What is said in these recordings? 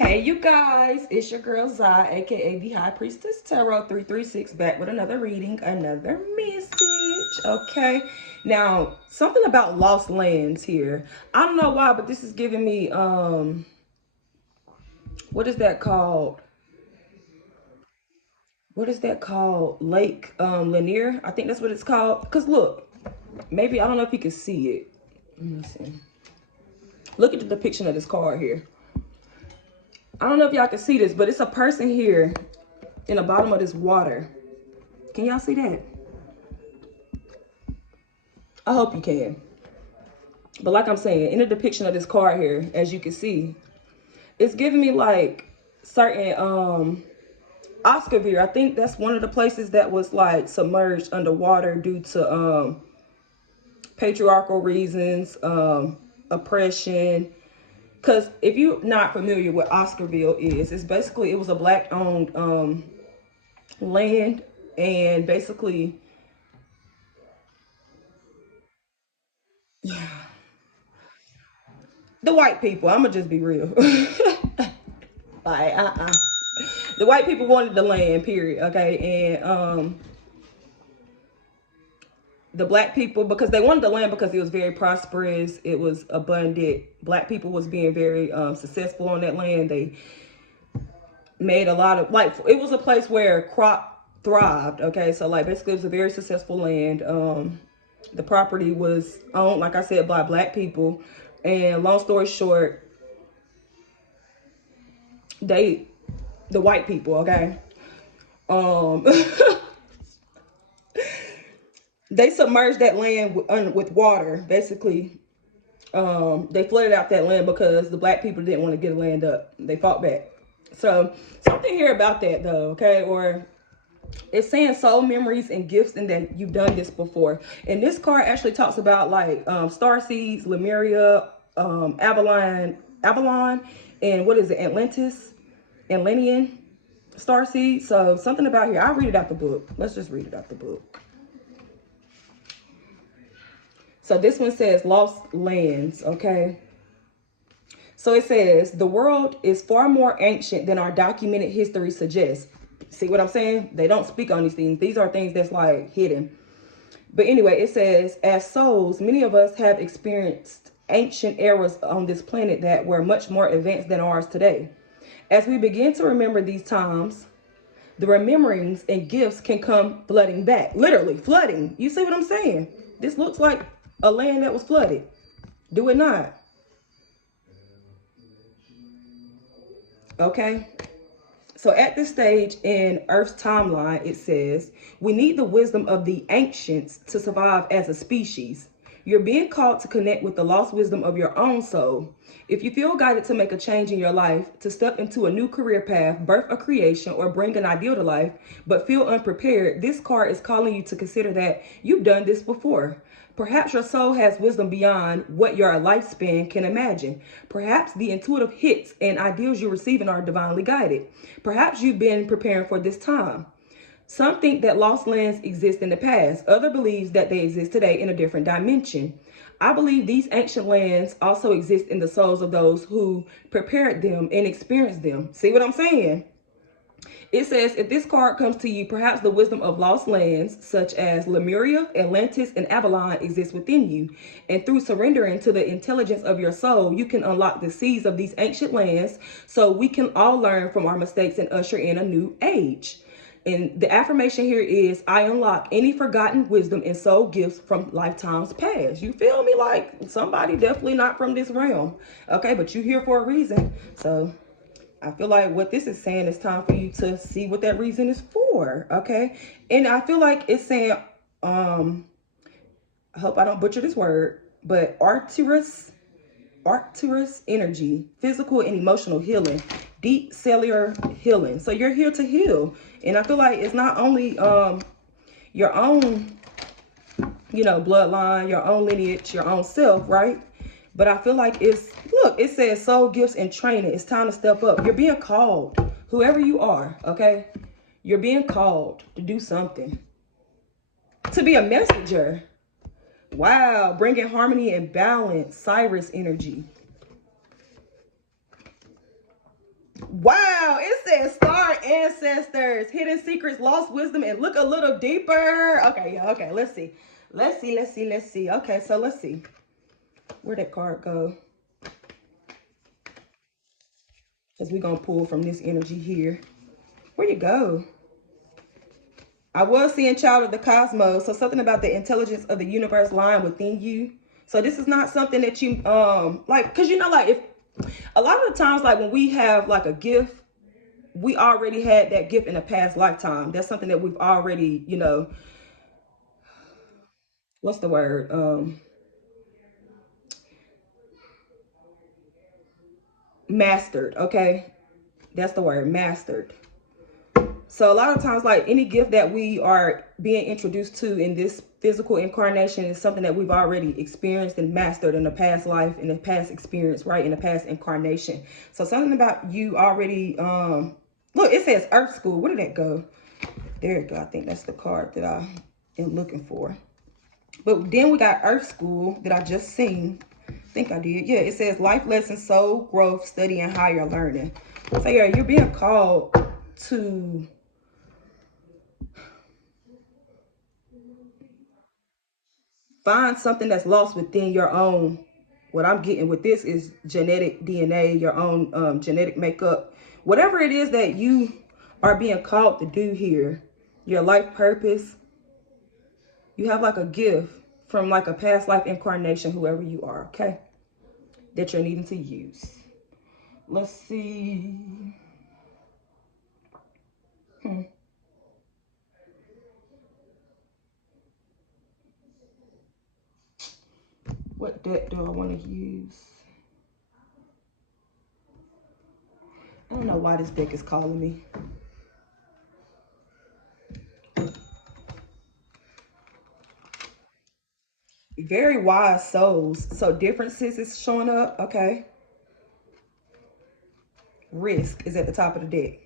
Hey, you guys, it's your girl Zai, aka the High Priestess Tarot 336, back with another reading, another message. Okay, now something about lost lands here. I don't know why, but this is giving me what is that called? What is that called? Lake Lanier, I think that's what it's called. Because look, maybe I don't know if you can see it. Let me see. Look at the depiction of this card here. I don't know if y'all can see this, but it's a person here in the bottom of this water. Can y'all see that? I hope you can. But like I'm saying, in the depiction of this card here, as you can see, it's giving me like certain Oscarville. I think that's one of the places that was like submerged underwater due to patriarchal reasons, oppression. Because if you're not familiar with Oscarville is, it's basically, it was a black owned land, and basically the white people, I'm gonna just be real. Like the white people wanted the land, period. Okay, and the black people, because they wanted the land because it was very prosperous, it was abundant. Black people was being very successful on that land. They made a lot of, like, it was a place where crop thrived. Okay, so like basically it was a very successful land. The property was owned, like I said, by black people. And long story short, they, the white people, okay, um they submerged that land with water. Basically, they flooded out that land because the black people didn't want to get the land up. They fought back. So something here about that though, okay? Or it's saying soul memories and gifts, and that you've done this before. And this card actually talks about like star seeds, Lemuria, Avalon, and what is it, Atlantean star seeds. So something about here. I'll read it out the book. Let's just read it out the book. So this one says lost lands, okay? So it says, the world is far more ancient than our documented history suggests. See what I'm saying? They don't speak on these things. These are things that's like hidden. But anyway, it says, as souls, many of us have experienced ancient eras on this planet that were much more advanced than ours today. As we begin to remember these times, the rememberings and gifts can come flooding back. Literally flooding. You see what I'm saying? This looks like a land that was flooded. Do it not. Okay. So at this stage in Earth's timeline, it says, we need the wisdom of the ancients to survive as a species. You're being called to connect with the lost wisdom of your own soul. If you feel guided to make a change in your life, to step into a new career path, birth a creation, or bring an ideal to life, but feel unprepared, this card is calling you to consider that you've done this before. Perhaps your soul has wisdom beyond what your lifespan can imagine. Perhaps the intuitive hits and ideals you're receiving are divinely guided. Perhaps you've been preparing for this time. Some think that lost lands exist in the past. Others believe that they exist today in a different dimension. I believe these ancient lands also exist in the souls of those who prepared them and experienced them. See what I'm saying? It says, if this card comes to you, perhaps the wisdom of lost lands, such as Lemuria, Atlantis, and Avalon, exists within you. And through surrendering to the intelligence of your soul, you can unlock the seeds of these ancient lands so we can all learn from our mistakes and usher in a new age. And the affirmation here is, I unlock any forgotten wisdom and soul gifts from lifetimes past. You feel me? Like somebody definitely not from this realm. Okay, but you're here for a reason. So I feel like what this is saying, is time for you to see what that reason is for, okay? And I feel like it's saying, I hope I don't butcher this word, but Arcturus energy, physical and emotional healing, deep cellular healing. So you're here to heal. And I feel like it's not only your own, bloodline, your own lineage, your own self, right? But I feel like it's, look, it says soul gifts and training. It's time to step up. You're being called, whoever you are, okay? You're being called to do something, to be a messenger. Wow, bringing harmony and balance, Cyrus energy. Wow, it says star ancestors, hidden secrets, lost wisdom, and look a little deeper. Okay, yeah, okay, let's see. Let's see. Okay, so let's see. Where'd that card go? Because we're going to pull from this energy here. Where you go? I was seeing child of the cosmos. So something about the intelligence of the universe lying within you. So this is not something that you, like, because, you know, like, if a lot of the times, like, when we have, like, a gift, we already had that gift in a past lifetime. That's something that we've already, you know, what's the word? Mastered, okay? That's the word, mastered. So a lot of times, like, any gift that we are being introduced to in this physical incarnation is something that we've already experienced and mastered in the past life, in the past experience, right? In the past incarnation. So something about you already, look, it says Earth School. Where did that go? There it go. I think that's the card that I am looking for. But then we got Earth School that I just seen. I think I did. Yeah, it says life lessons, soul growth, study, and higher learning. So yeah, you're being called to find something that's lost within your own. What I'm getting with this is genetic DNA, your own genetic makeup. Whatever it is that you are being called to do here, your life purpose, you have like a gift from like a past life incarnation, whoever you are, okay? That you're needing to use. Let's see. What deck do I want to use? I don't know why this deck is calling me. Very wise souls. So differences is showing up. Okay. Risk is at the top of the deck.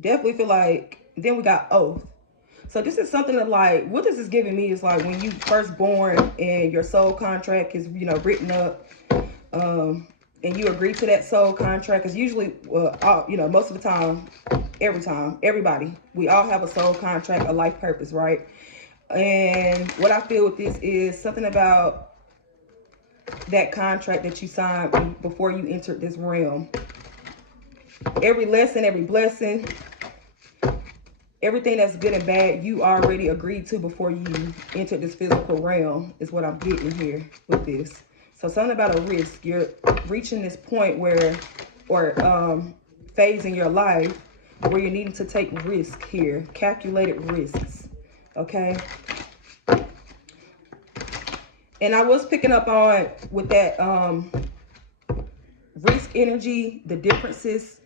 Definitely feel like, then we got oath. So this is something that, like, what this is giving me is like when you first born and your soul contract is, you know, written up, and you agree to that soul contract. Because usually, you know, most of the time, everybody, we all have a soul contract, a life purpose, right? And what I feel with this is something about that contract that you signed before you entered this realm. Every lesson, every blessing, everything that's good and bad, you already agreed to before you entered this physical realm is what I'm getting here with this. So something about a risk. You're reaching this point where, or phase in your life where you're needing to take risk here. Calculated risks. Okay. And I was picking up on with that risk energy, the differences,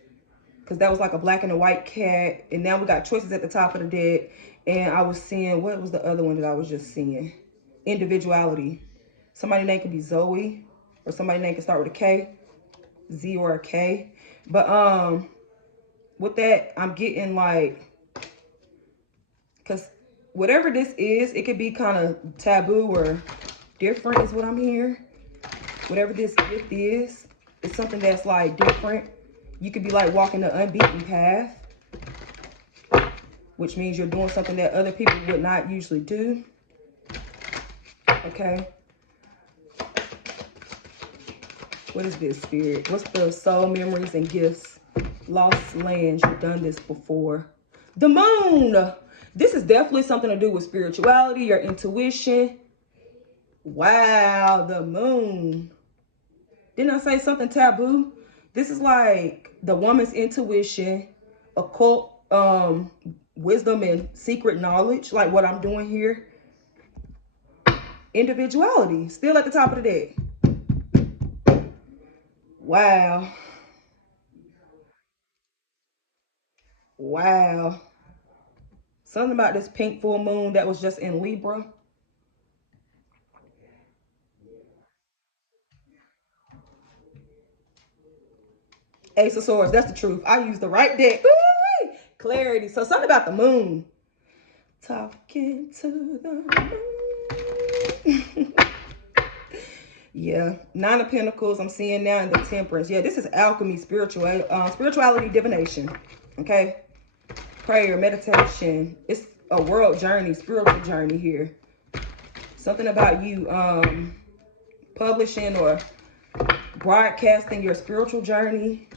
because that was like a black and a white cat. And now we got choices at the top of the deck. And I was seeing, what was the other one that I was just seeing? Individuality. Somebody's name could be Zoe, or somebody's name could start with a K, Z or a K. But with that, I'm getting like, because whatever this is, it could be kind of taboo or different is what I'm hearing. Whatever this gift is, it's something that's like different. You could be like walking the unbeaten path, which means you're doing something that other people would not usually do. Okay. What is this, Spirit? What's the soul memories and gifts? Lost lands. You've done this before. The moon. This is definitely something to do with spirituality, your intuition. Wow, the moon. Didn't I say something taboo? This is like the woman's intuition, occult wisdom and secret knowledge, like what I'm doing here. Individuality, still at the top of the deck. Wow. Wow. Something about this pink full moon that was just in Libra. Ace of Swords, that's the truth. I used the right deck. Ooh, clarity. So something about the moon. Talking to the moon. Yeah, Nine of Pentacles. I'm seeing now in the Temperance. Yeah, this is alchemy, spirituality, divination. Okay, prayer, meditation. It's a world journey, spiritual journey here. Something about you publishing or broadcasting your spiritual journey.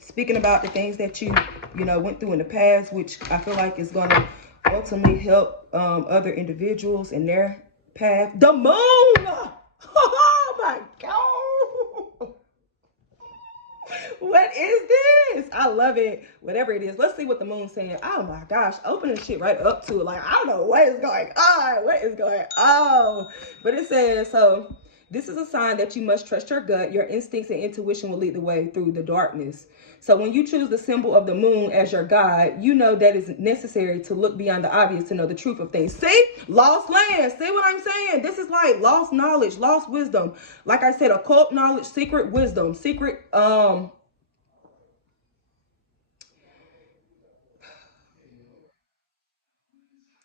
Speaking about the things that you went through in the past, which I feel like is going to ultimately help other individuals in their path. The moon. Oh my God. What is this? I love it. Whatever it is. Let's see what the moon's saying. Oh my gosh. Opening shit right up to it. Like, I don't know what is going on. What is going on? But it says, so this is a sign that you must trust your gut. Your instincts and intuition will lead the way through the darkness. So when you choose the symbol of the moon as your guide, you know that it's necessary to look beyond the obvious to know the truth of things. See? Lost land. See what I'm saying? This is like lost knowledge, lost wisdom. Like I said, occult knowledge, secret wisdom, secret,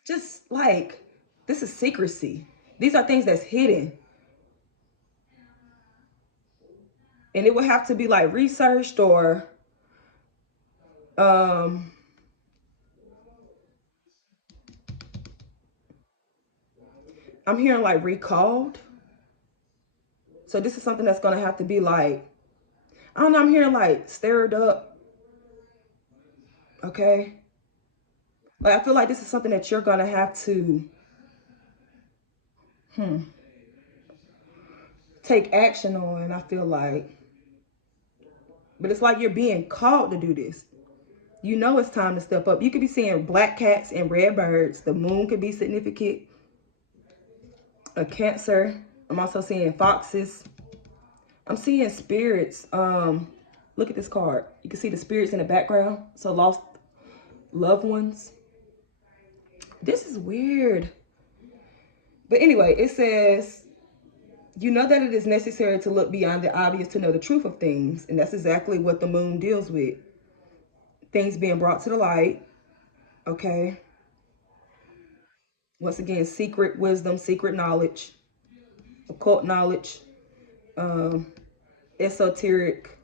just like, this is secrecy. These are things that's hidden. And it would have to be like researched or um I'm hearing like recalled. So this is something that's gonna have to be like, I don't know, I'm hearing like stirred up. Okay. Like I feel like this is something that you're gonna have to take action on, I feel like. But it's like you're being called to do this. You know it's time to step up. You could be seeing black cats and red birds. The moon could be significant. A Cancer. I'm also seeing foxes. I'm seeing spirits. Look at this card. You can see the spirits in the background. So lost loved ones. This is weird. But anyway, it says, you know that it is necessary to look beyond the obvious to know the truth of things. And that's exactly what the moon deals with. Things being brought to the light. Okay. Once again, secret wisdom, secret knowledge, occult knowledge, um, esoteric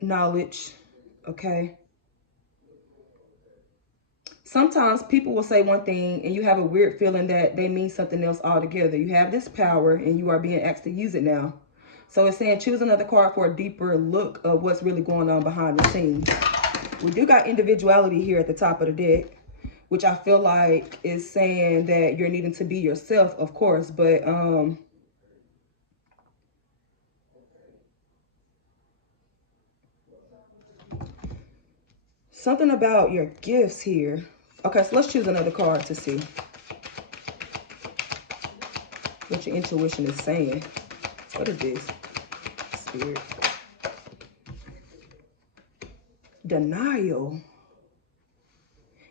knowledge. Okay. Sometimes people will say one thing and you have a weird feeling that they mean something else altogether. You have this power and you are being asked to use it now. So it's saying choose another card for a deeper look of what's really going on behind the scenes. We do got individuality here at the top of the deck, which I feel like is saying that you're needing to be yourself, of course, but something about your gifts here. Okay, so let's choose another card to see what your intuition is saying. What is this? Spirit. Denial.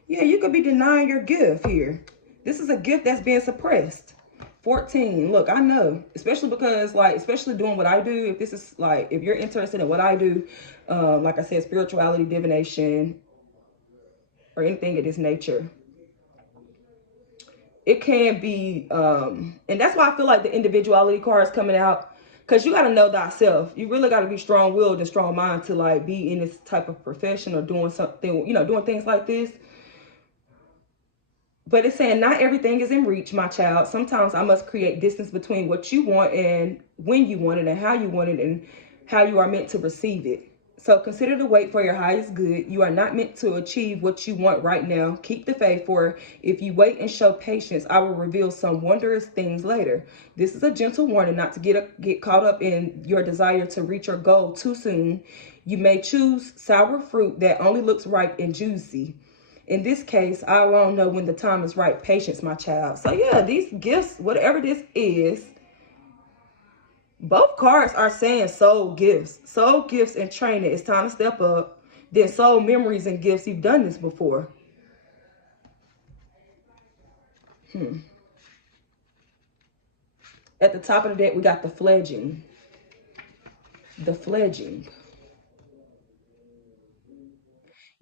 Yeah, you could be denying your gift here. This is a gift that's being suppressed. 14. Look, I know, especially because, like, especially doing what I do, if this is like, if you're interested in what I do, like I said, spirituality, divination, or anything of this nature, it can be, and that's why I feel like the individuality card is coming out, because you got to know thyself. You really got to be strong-willed and strong-minded to like be in this type of profession or doing something, doing things like this. But it's saying not everything is in reach, my child. Sometimes I must create distance between what you want and when you want it and how you want it and how you are meant to receive it. So consider to wait for your highest good. You are not meant to achieve what you want right now. Keep the faith, for if you wait and show patience, I will reveal some wondrous things later. This is a gentle warning not to get caught up in your desire to reach your goal too soon. You may choose sour fruit that only looks ripe and juicy. In this case, I won't know when the time is right. Patience, my child. So yeah, these gifts, whatever this is, both cards are saying soul gifts. Soul gifts and training. It's time to step up. Then soul memories and gifts. You've done this before. At the top of the deck, we got the fledging. The fledging.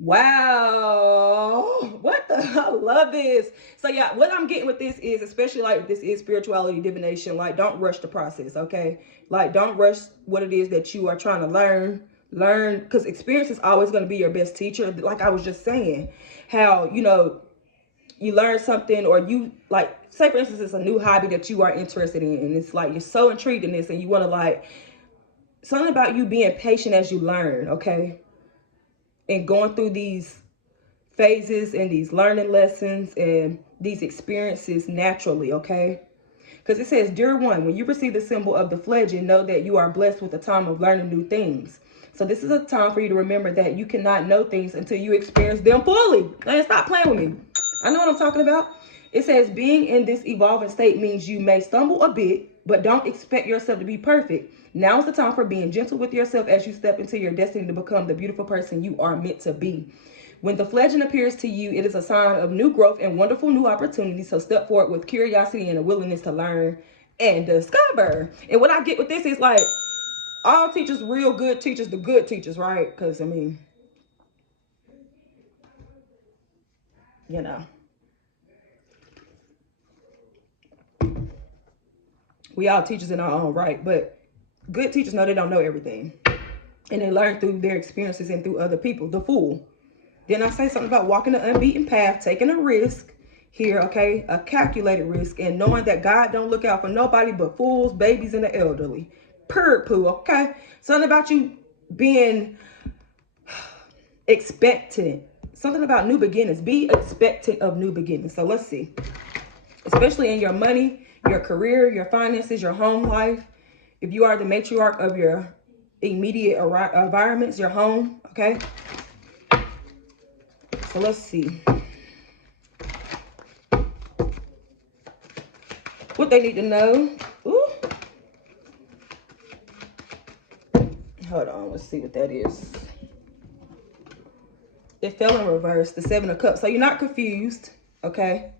Wow. What the? I love this. So yeah, what I'm getting with this is, especially like this is spirituality divination, like don't rush the process, okay? Like don't rush what it is that you are trying to learn, because experience is always going to be your best teacher. Like I was just saying, how, you know, you learn something, or you, like, say for instance, it's a new hobby that you are interested in, and it's like you're so intrigued in this and you want to, like, something about you being patient as you learn, okay? And going through these phases and these learning lessons and these experiences naturally, okay? Because it says, dear one, when you receive the symbol of the fledgling, know that you are blessed with a time of learning new things. So this is a time for you to remember that you cannot know things until you experience them fully. Man, stop playing with me. I know what I'm talking about. It says being in this evolving state means you may stumble a bit, but don't expect yourself to be perfect. Now is the time for being gentle with yourself as you step into your destiny to become the beautiful person you are meant to be. When the fledgling appears to you, it is a sign of new growth and wonderful new opportunities. So step forward with curiosity and a willingness to learn and discover. And what I get with this is, like, all teachers, real good teachers, the good teachers, right? Because, I mean, you know, we all teachers in our own right, but good teachers know they don't know everything. And they learn through their experiences and through other people. The fool. Then I say something about walking the unbeaten path, taking a risk here, okay? A calculated risk, and knowing that God don't look out for nobody but fools, babies, and the elderly. Purr poo, okay? Something about you being expectant. Something about new beginnings. Be expectant of new beginnings. So let's see. Especially in your money, your career, your finances, your home life. If you are the matriarch of your immediate environments, your home, okay? So let's see what they need to know. Ooh. Hold on, let's see what that is. It fell in reverse, the 7 of Cups. So you're not confused, okay?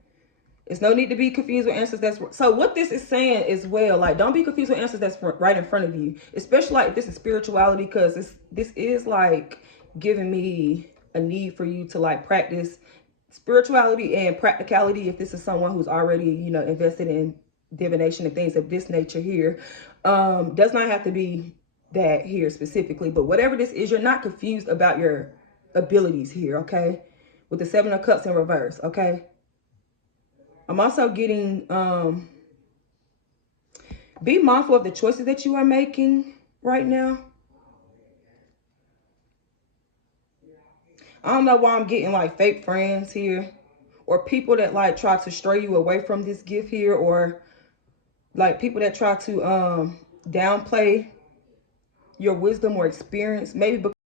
There's no need to be confused with answers that's... So what this is saying as well, like, don't be confused with answers that's right in front of you. Especially, like, this is spirituality, because this is, like, giving me a need for you to, like, practice spirituality and practicality. If this is someone who's already, you know, invested in divination and things of this nature here, does not have to be that here specifically, but whatever this is, you're not confused about your abilities here, okay? With the 7 of Cups in reverse, okay? I'm also getting, be mindful of the choices that you are making right now. I don't know why I'm getting, like, fake friends here, or people that, like, try to stray you away from this gift here, or like people that try to downplay your wisdom or experience, maybe because